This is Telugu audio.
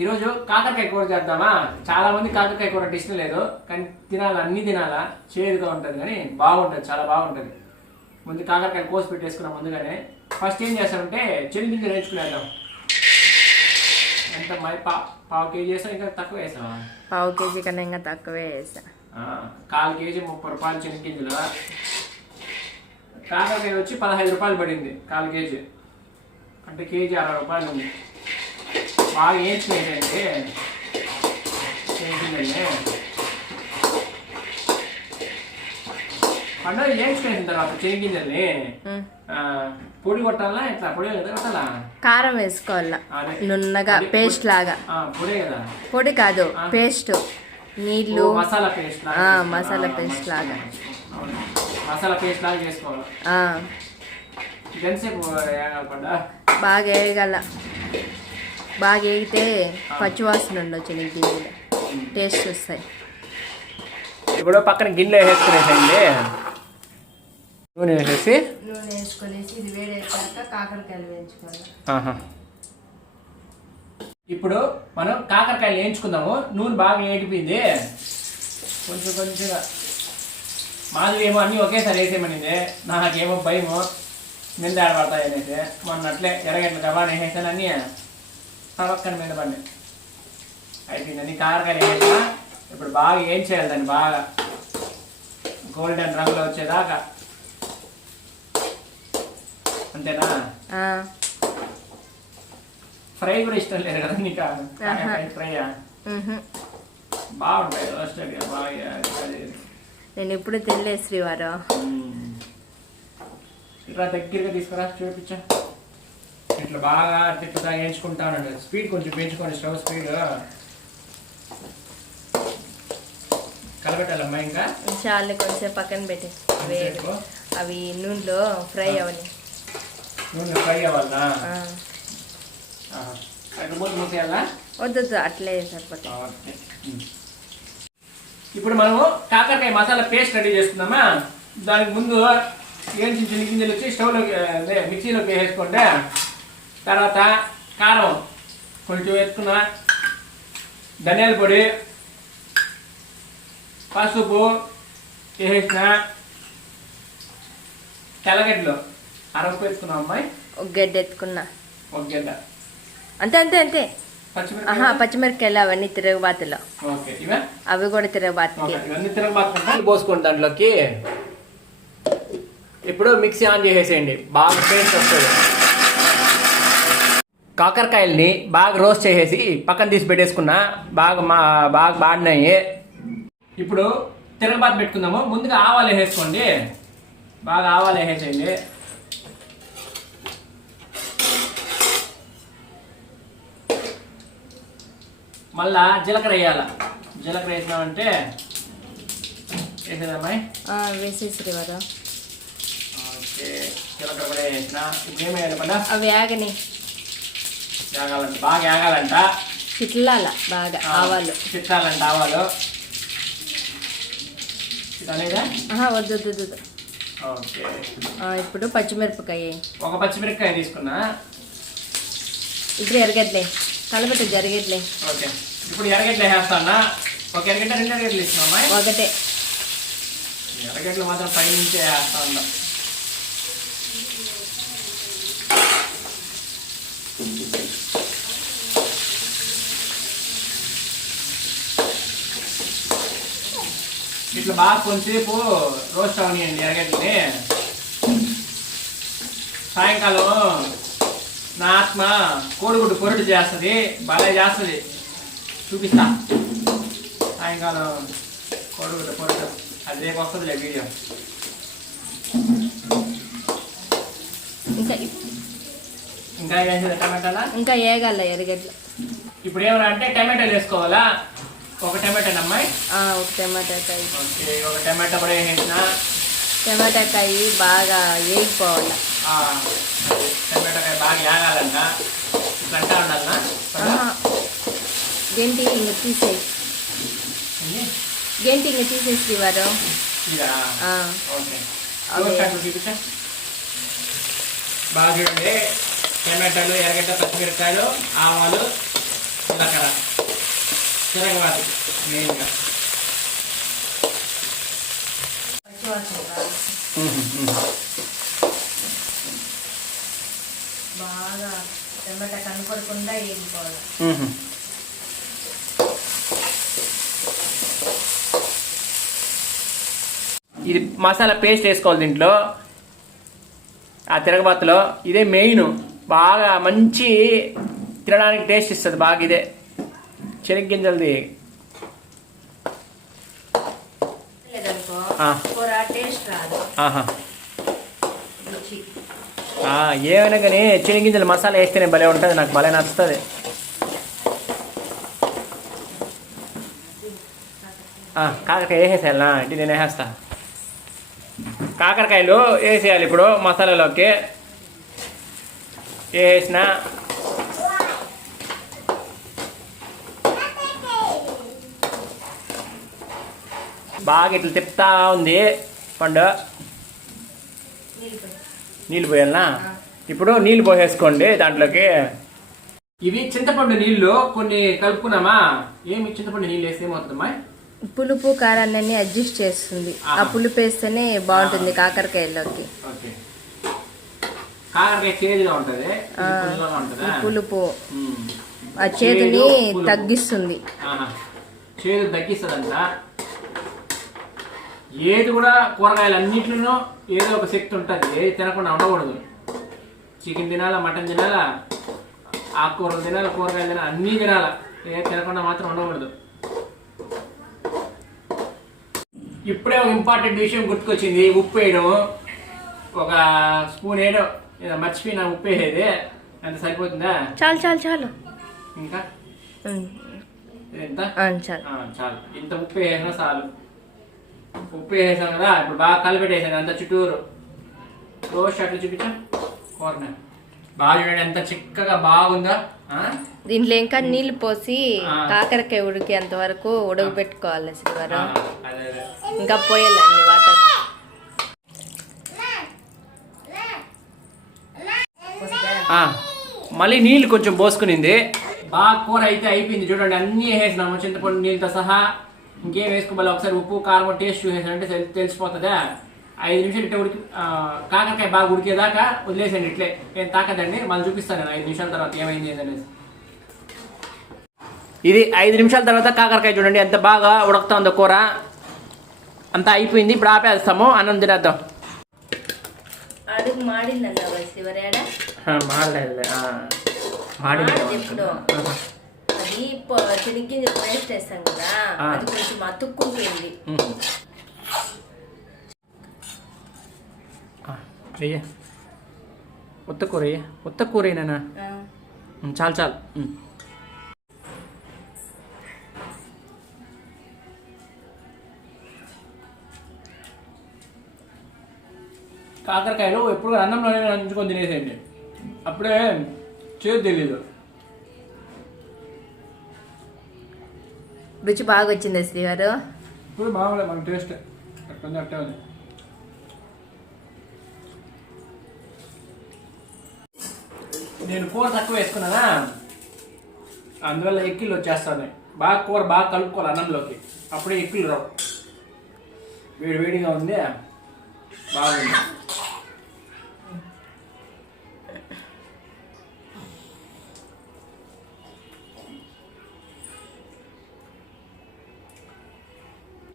ఈరోజు కాకరకాయ కూర చేద్దామా. చాలా మంది కాకరకాయ కూర అంటే ఇష్టం లేదు, కానీ తినాలా, అన్ని తినాలా, చేదుగా ఉంటుంది కానీ బాగుంటుంది, చాలా బాగుంటుంది. ముందు కాకరకాయ కోసి పెట్టేసుకున్నాం ముందుగానే. ఫస్ట్ ఏం చేస్తామంటే చెల్లించి నేర్చుకునేద్దాం. ఎంత పావు కేజీ వేసాం, ఇంకా తక్కువ వేసావా? పావు కేజీ కన్నా ఇంకా తక్కువే వేసా. 1/4 కేజీ 30 రూపాయలు చెనిగ్గింజలు. కాకరకాయ వచ్చి 15 రూపాయలు పడింది 1/4 కేజీ, అంటే కేజీ 60 రూపాయలు ఉంది. బాగా వేయించుకునేదండి చెనిగ్గింజల్ని. పండుగ వేయించుకునేసిన తర్వాత చెనిగ్గింజల్ని పొడి కొట్టాలా, ఇట్లా పొడి కొట్టాలా, కారం వేసుకోవాలా నున్నగా, పేస్ట్ లాగా. పొడే కదా, పొడి కాదు, పేస్ట్, నీళ్లు, మసాలా పేస్ట్, మసాలా పేస్ట్ లాగా, మసాలా పేస్ట్ లాగా చేసుకోవాలి. ఎంతసేపు పండుగ బాగా వేయగల, బాగా వేగితే పచ్చివాసన ఉండవు, చెనిగ్గింజలు టేస్ట్ వస్తాయి. ఇప్పుడు పక్కన గిన్నెలో వేసుకునేసండి, నూనె వేసేసి ఇది వేడేసాక కాకరకాయలు వేయించుకోవాలి. ఇప్పుడు మనం కాకరకాయలు వేయించుకుందాము. నూనె బాగా వేగిపోయింది, కొంచెం కొంచెంగా. మాధవి ఏమో అన్నీ ఒకేసారి వేసేయమనింది, నాకేమో భయము మీద ఆడబడతాయి అనేసి. మొన్న అట్లే ఎర్రగడ్డలు గబాని వేసాను, అన్నీ పక్కన మీద పడి అయిపోయింది. అన్ని కాకరకాయలు వేసా. ఇప్పుడు బాగా ఏం చేయాలి, దాన్ని బాగా గోల్డెన్ రంగులో వచ్చేదాకా. అంతేనా? ఫ్రై కూడా ఇష్టం లేదు కదా నీకు? ఫ్రై బాగుంటాయి రోస్టెడ్ బాగా. నేను ఇప్పుడు తినలేదు శ్రీవారు. ఇట్లా దగ్గరగా తీసుకురా, చూపించా. ఇట్లా బాగా తిప్పుతా వేయించుకుంటానండి. స్పీడ్ కొంచెం పెంచుకోండి, స్టవ్ స్పీడ్. కలబెట్టాలమ్మా ఇంకా చాలా కొంచెం పక్కన పెట్టి అవి నూనెలో ఫ్రై అవ్వాలి. నూనె ఫ్రై అవ్వాలా? మూసేయాలా? వద్దు, అట్లే సరిపోతుంది. ఇప్పుడు మనము కాకరకాయ మసాలా పేస్ట్ రెడీ చేసుకుందామా. దానికి ముందు ఏంచి చెనిగ్గింజలు వచ్చి స్టవ్లోకి, మిక్సీలోకి వేసుకోండి. తర్వాత కారం కొంచెం వేసుకున్న, ధనియాల పొడి, పసుపు వేసిన, తెల్లగడ్డలు అరవకు వేసుకున్నాం అమ్మాయి. ఒక గడ్డ ఎత్తుకున్నా, ఒక గడ్డ అంతే అంతే అంతే. పచ్చిమిరపకాయలు అవన్నీ తిరగబాతులో, అవి కూడా తిరగబాతుకి. ఇవన్నీ తిరగబాతు పోసుకోండి దాంట్లోకి. ఇప్పుడు మిక్సీ ఆన్ చేసేసేయండి, బాగా పేస్ట్ వస్తుంది. కాకరకాయల్ని బాగా రోస్ట్ చేసేసి పక్కన తీసి పెట్టేసుకున్నా. బాగా బాగా బాడినాయి. ఇప్పుడు తిరగబాతు పెట్టుకుందాము. ముందుగా ఆవాలు వేసేసుకోండి, బాగా ఆవాలు వేసేసేయండి. మళ్ళా జీలకర్ర వేయాల. జీలకర్ర వేసినామంటే వేసేదమ్మాయి వేసేసి వారు. ఓకే, జీలకర్ర కూడా వేసిన. ఇప్పుడు ఏమి వేయాలి పండ? అవి ఆగని వేగాలంట, బాగా వేగాలంట. చిట్లాల బాగా ఆవాలు చిట్లాలంట, ఆవాలు అనేదా? వద్దు వద్దు. ఓకే, ఇప్పుడు పచ్చిమిరపకాయ, ఒక పచ్చిమిరపకాయ తీసుకున్నా. ఇప్పుడు ఎరగడ్లే కలబెట్టు, జరగట్లే. ఓకే, ఇప్పుడు ఎరగడ్లు వేస్తానా. ఒక ఎరగడ్డ, 2 ఎరగడ్లు ఇస్తున్నామా? ఒకటే. ఎరగడ్లు మాత్రం పై నుంచే వేస్తా ఉన్నా. ఇట్లా బాగా కొంచెంసేపు రోస్ట్ అవనియండి ఎరగడ్లని. సాయంకాలం నా ఆత్మ కోడిగుడ్డు పొరటు చేస్తుంది, భలే చేస్తుంది, చూపిస్తా. సాయంకాలం కోడిగుడ్డు పొరటు, అది రేపు వస్తుందిలే వీడియో. ఇంకా వేసేది టమాటాలా? ఇంకా వేయగల ఎరగడ్లు. ఇప్పుడు ఏమన్నా అంటే టమాటాలు వేసుకోవాలా. ఒక టమాటా అమ్మాయి, ఒక టమాటాకాయ. ఓకే, ఒక టమాటా కూడా వేసేసిన. టమాటాకాయ బాగా వేగిపోవాలి. టమాటాకాయ బాగా వేగాలంట. ఇట్లా అంటా ఉండాలన్నా. గంటి ఇంకా తీసేయి, గంటి ఇంకా తీసేసి వారు. బాగా చూడండి, టమాటాలు, ఎర్రగడ్డ, పచ్చిమిరపకాయలు, ఆవాలు, జీలకర్ర తిరగబాటు మెయిన్గా. బాగా టమాటా కనపడకుండా వేసుకోవాలి. ఇది మసాలా పేస్ట్ వేసుకోవాలి దీంట్లో, ఆ తిరగబాతులో. ఇదే మెయిన్, బాగా మంచి తినడానికి టేస్ట్ ఇస్తుంది బాగా. ఇదే శనగ్గింజలది. ఏమైనా కానీ శనగ్గింజలు మసాలా వేస్తేనే భలే ఉంటుంది, నాకు భలే నచ్చుతుంది. కాకరకాయ వేసేసేయాలనా? ఇది నేను వేసేస్తా. కాకరకాయలు వేసేయాలి ఇప్పుడు మసాలాలోకి. వేసిన బాగా ఇట్లా తిప్పుతా ఉంది పండు. నీళ్ళు పోయాలనా? ఇప్పుడు నీళ్ళు పోసేసుకోండి దాంట్లోకి. ఇవి చింతపండు నీళ్ళు కొన్ని కలుపుకున్నామా. ఏమి చింతపండు నీళ్ళు వేస్తే ఏమవుతుందమ్మా? పులుపు కారాన్ని అడ్జస్ట్ చేస్తుంది. ఆ పులుపు వేస్తేనే బాగుంటుంది కాకరకాయలోకి. కాకరకాయ చేదుగా ఉంటది, పులుపు ఆ చేదుని తగ్గిస్తుంది. చేదు తగ్గిస్తుందంట. ఏది కూడా కూరగాయలు అన్నింటిలో ఏదో ఒక శక్తి ఉంటుంది, ఏది తినకుండా ఉండకూడదు. చికెన్ తినాలా, మటన్ తినాలా, ఆకుకూరలు తినాలి, కూరగాయలు తినాలి, అన్నీ తినాలా. ఏది తినకుండా మాత్రం ఉండకూడదు. ఇప్పుడే ఒక ఇంపార్టెంట్ విషయం గుర్తుకొచ్చింది, ఉప్పు వేయడం. ఒక స్పూన్ వేయడం మర్చిపోయినా, ఉప్పు వేసేది. అంత సరిపోతుందా? చాలు చాలు చాలు. ఇంకా ఎంత? చాలు. ఇంత ఉప్పు వేసినా చాలు. ఉప్పు వేసాం కదా, ఇప్పుడు బాగా కలిపెట్టేసాను అంత చుట్టూరు. రోస్ట్ అట్లా చూపించాం కూరని. బాగా చూడండి ఎంత చిక్కగా బాగుందా. దీంట్లో ఇంకా నీళ్లు పోసి కాకరకాయ ఉడికేంత వరకు ఉడకబెట్టుకోవాలి శ్రీవారు. ఇంకా పోయాలండి వాటర్. మళ్ళీ నీళ్ళు కొంచెం పోసుకునింది. బాగా కూర అయితే అయిపోయింది చూడండి. అన్నీ వేసేసినాము చింతపండు నీళ్ళతో సహా. ఇంకేం వేసుకోవాలి, ఒకసారి ఉప్పు కారం టేస్ట్ చూసేసానంటే తెలిసిపోతుందా. 5 నిమిషాలు ఇట్లా ఉడికి కాకరకాయ బాగా ఉడికేదాకా వదిలేసండి. ఇట్లే ఏం తాకదండి, మళ్ళీ చూపిస్తాను నేను 5 నిమిషాల తర్వాత ఏమైంది అనేసి. ఇది 5 నిమిషాల తర్వాత కాకరకాయ చూడండి ఎంత బాగా ఉడకుతా ఉందో కూర. అంతా అయిపోయింది. ఇప్పుడు ఆపేస్తాము, అన్నం తినేద్దాం. అది చెనిగ్గింజ పేస్ట్ వేస్తాం కదా, అది కొంచెం అతుక్కుంటుంది. ఉత్త కూర ఉత్త కూరేనా? చాలు చాలు. కాకరకాయలు ఎప్పుడు అన్నంలోనే నంచుకొని తినేసేయండి, అప్పుడే చేదు తెలీదు. రుచి బాగా వచ్చింది శ్రీవారు. ఇప్పుడు బాగుంది, మన టేస్ట్ అట్టుంది అట్టే ఉంది. నేను కూర తక్కువ వేసుకున్నానా, అందువల్ల ఎక్కిళ్ళు వచ్చేస్తాను. బాగా కూర బాగా కలుపుకోవాలి అన్నంలోకి, అప్పుడే ఎక్కిళ్ళు రావు. వేడివేడిగా ఉంది, బాగుంది.